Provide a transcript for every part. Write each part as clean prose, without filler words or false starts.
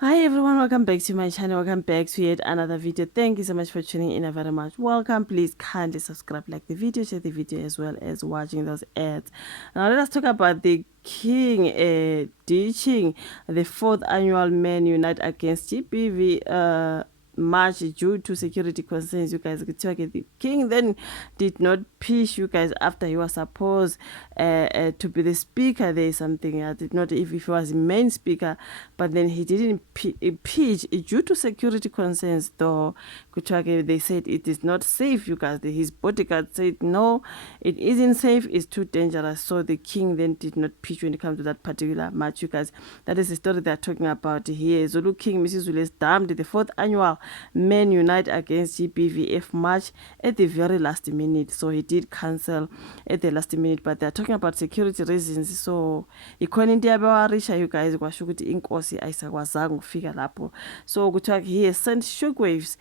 Hi everyone, welcome back to my channel. Welcome back to yet another video. Thank you so much for tuning in very much. Welcome. Please kindly subscribe, like the video, share the video, as well as watching those ads. Now let us talk about the king ditching the fourth annual Men Unite Against GBV March due to security concerns. You guys, the king then did not pitch, you guys, after he was supposed to be the speaker. There is something I did not, if he was the main speaker, but then he didn't pitch due to security concerns. Though they said it is not safe, you guys. His bodyguard said no, it isn't safe, it's too dangerous. So the king then did not pitch when it comes to that particular match, you guys. That is the story they're talking about here. Zulu King Misuzulu has damned the fourth annual Men Unite Against GBVF March at the very last minute. So he did cancel at the last minute, but they're talking about security reasons. So ikhona into yabawarisha, you guys, kwasho ukuthi inkosi ayisakwazanga ukufika lapho. So kuthiwa he has sent shockwaves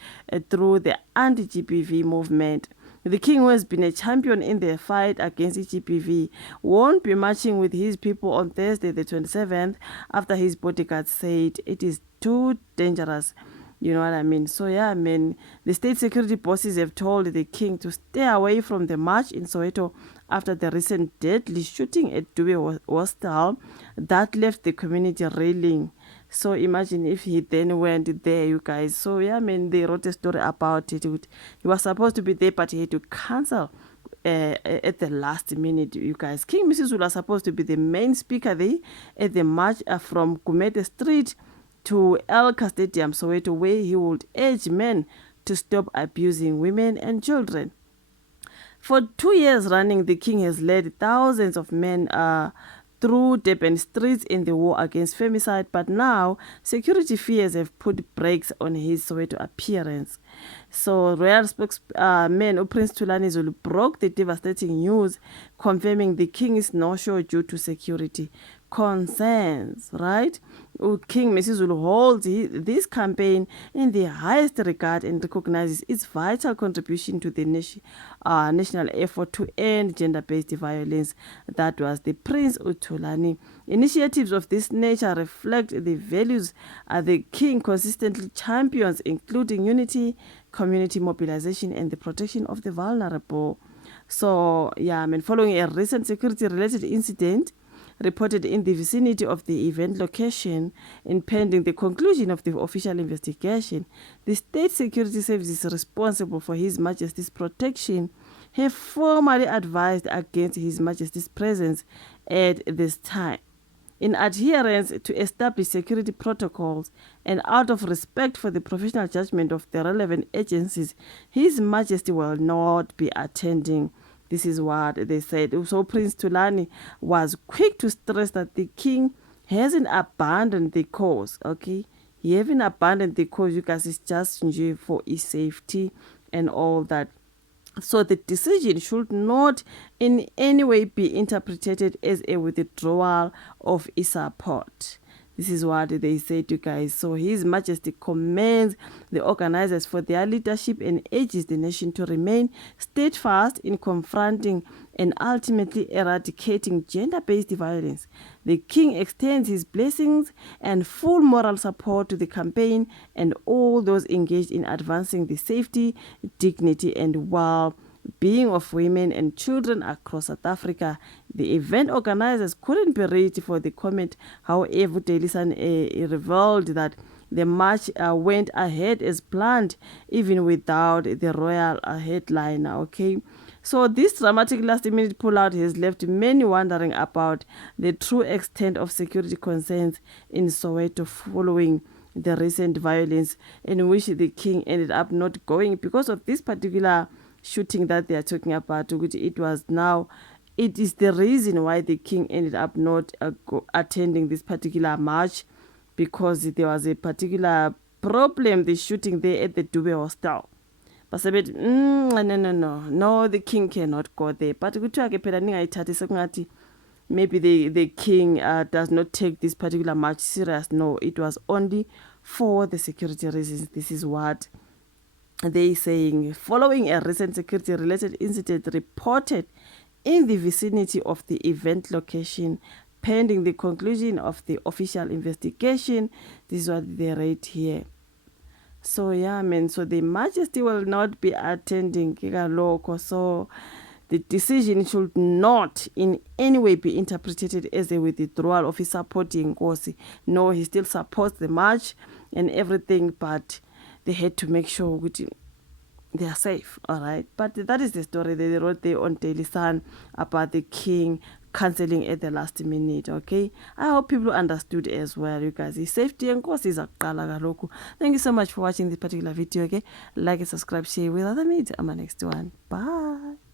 through the Anti GBV movement. The king, who has been a champion in the fight against GBV, won't be marching with his people on Thursday the 27th after his bodyguard said it is too dangerous. You know what I mean? So yeah, I mean, the state security bosses have told the king to stay away from the march in Soweto after the recent deadly shooting at Dube Hostel that left the community reeling. So imagine if he then went there, you guys. So yeah, I mean, they wrote a story about it. He was supposed to be there, but he had to cancel at the last minute, you guys. King Misuzulu was supposed to be the main speaker there at the march from Kumete Street to Elka Stadium, Soweto, where he would urge men to stop abusing women and children. For 2 years running, the king has led thousands of men through Durban streets in the war against femicide, but now security fears have put brakes on his Soweto appearance. So royal spokesman Prince Thulani Zulu broke the devastating news, confirming the king is no-show due to security concerns, right? King Misuzulu holds this campaign in the highest regard and recognizes its vital contribution to the national effort to end gender-based violence. That was the Prince Thulani. Initiatives of this nature reflect the values the king consistently champions, including unity, community mobilization, and the protection of the vulnerable. So yeah, I mean, following a recent security-related incident reported in the vicinity of the event location and pending the conclusion of the official investigation, the State Security Services responsible for His Majesty's protection have formally advised against His Majesty's presence at this time. In adherence to established security protocols and out of respect for the professional judgment of the relevant agencies, His Majesty will not be attending. This is what they said. So Prince Thulani was quick to stress that the king hasn't abandoned the cause, okay? He hasn't abandoned the cause, you guys, it's just for his safety and all that. So the decision should not in any way be interpreted as a withdrawal of his support. This is what they say to guys. So His Majesty commends the organizers for their leadership and urges the nation to remain steadfast in confronting and ultimately eradicating gender-based violence. The king extends his blessings and full moral support to the campaign and all those engaged in advancing the safety, dignity, and well-being of women and children across South Africa. The event organizers couldn't be reached for the comment. However, Daily Sun revealed that the march went ahead as planned, even without the royal headliner, okay? So this dramatic last-minute pullout has left many wondering about the true extent of security concerns in Soweto following the recent violence, in which the king ended up not going because of this particular shooting that they are talking about, which it is the reason why the king ended up not attending this particular march, because there was a particular problem, the shooting there at the Dube Hostel. But I said, no, the king cannot go there. But maybe the king does not take this particular march serious. No, it was only for the security reasons. This is what they saying. Following a recent security-related incident reported in the vicinity of the event location, pending the conclusion of the official investigation. This is what they rate here. So yeah, man, so the Majesty will not be attending Kigaloko, so the decision should not in any way be interpreted as a withdrawal of his supporting Nkosi. No, he still supports the march and everything, but they had to make sure they are safe, all right? But that is the story that they wrote there on Daily Sun about the king cancelling at the last minute, okay? I hope people understood as well, you guys. His safety and course is a kaloku. Thank you so much for watching this particular video, okay? Like and subscribe, share with other media. I'm my next one. Bye.